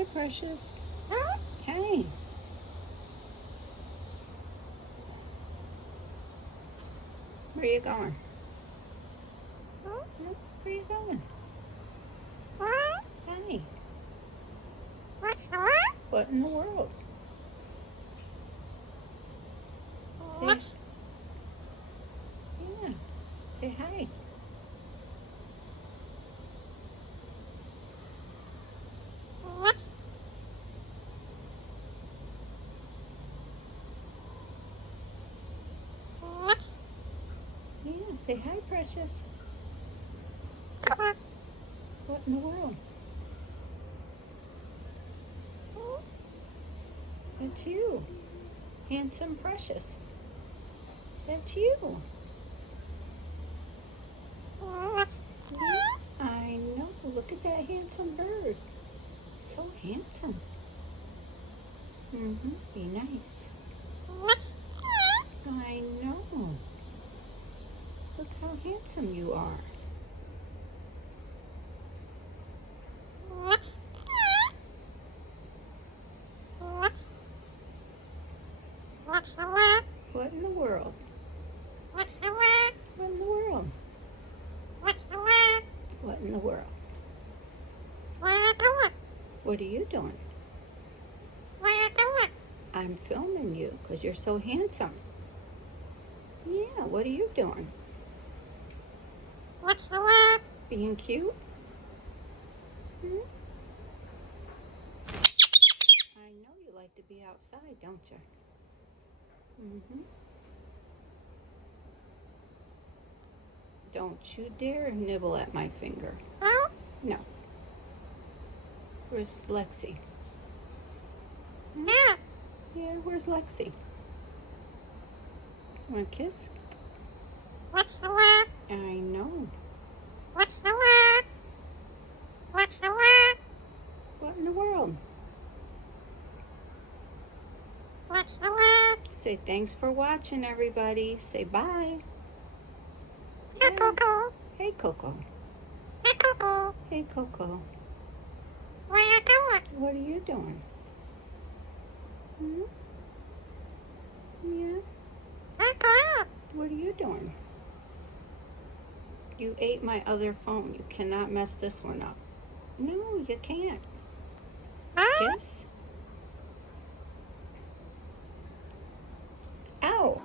Hi, Precious. Hey. Where you going? Where you going? Hi. What in the world? Say, yeah. Say hi. Yeah. Say hi, Precious. What in the world? That's you. Handsome Precious. That's you. Yeah, I know. Look at that handsome bird. So handsome. Be nice. I know. Look how handsome you are. What in the world? What in the world? What in the world? What are you doing? I'm filming you because you're so handsome. Yeah, what are you doing? Being cute? Hmm? I know you like to be outside, don't you? Don't you dare nibble at my finger. No. Where's Lexi? Yeah, where's Lexi? Want a kiss? I know. What in the world? Say thanks for watching, everybody. Say bye. Hey, Coco. Hey, Coco. Hey, Coco. What are you doing? Hmm? Yeah. What are you doing? You ate my other phone. You cannot mess this one up. No, you can't. Kiss? Ow.